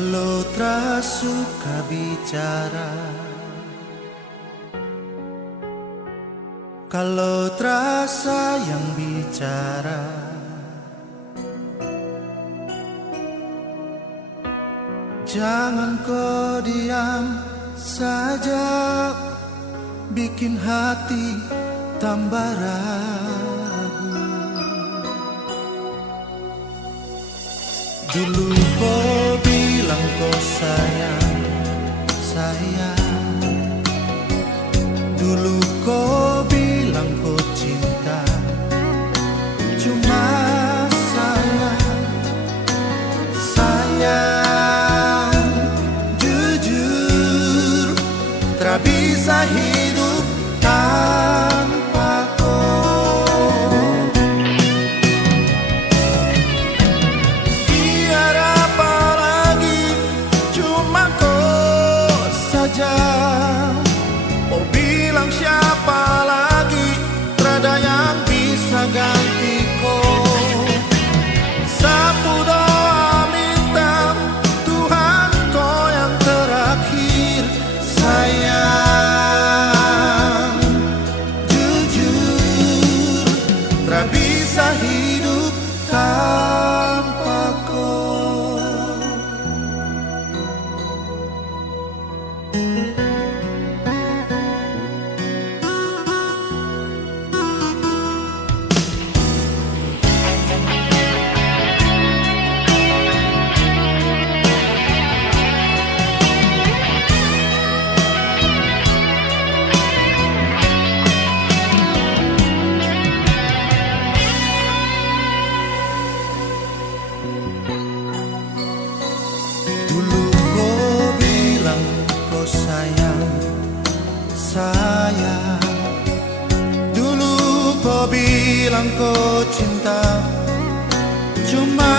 Kalau tersuka bicara, kalau terasa yang bicara, jangan kau diam saja, bikin hati tambah ragu. Dulu kau bilang kau sayang saya, dulu kau bilang kau cinta, cuma sayang jujur, tak bisa hidup tanpa kau. Tiada apa lagi, cuma kau saja. Mau bilang siapa lagi, tiada yang bisa ganti kau. Satu doa minta Tuhan, kau yang terakhir. Sayang jujur, tak bisa hidup tanpa kau. Dulu kau bilang kau sayang saya, dulu kau bilang kau cinta, cuma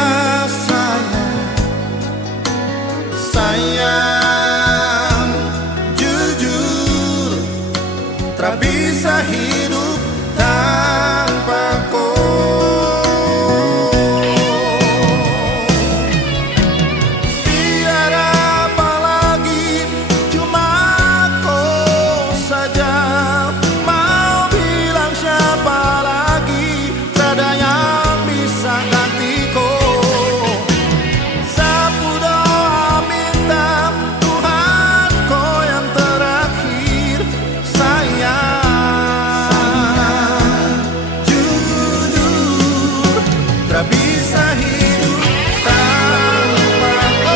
sayang jujur, tak bisa hidup tanpa kau. Tak bisa hidup tanpa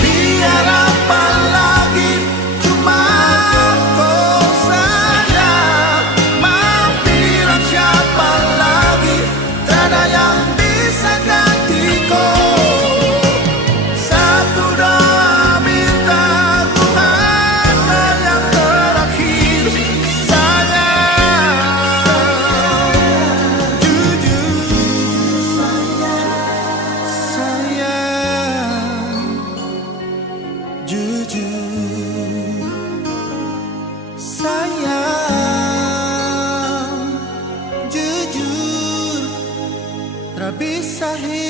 biar apa lagi, cuma kau saja. Mau bilang siapa lagi, tak ada yang bisa ganti kau. Sayang jujur, tak bisa hidup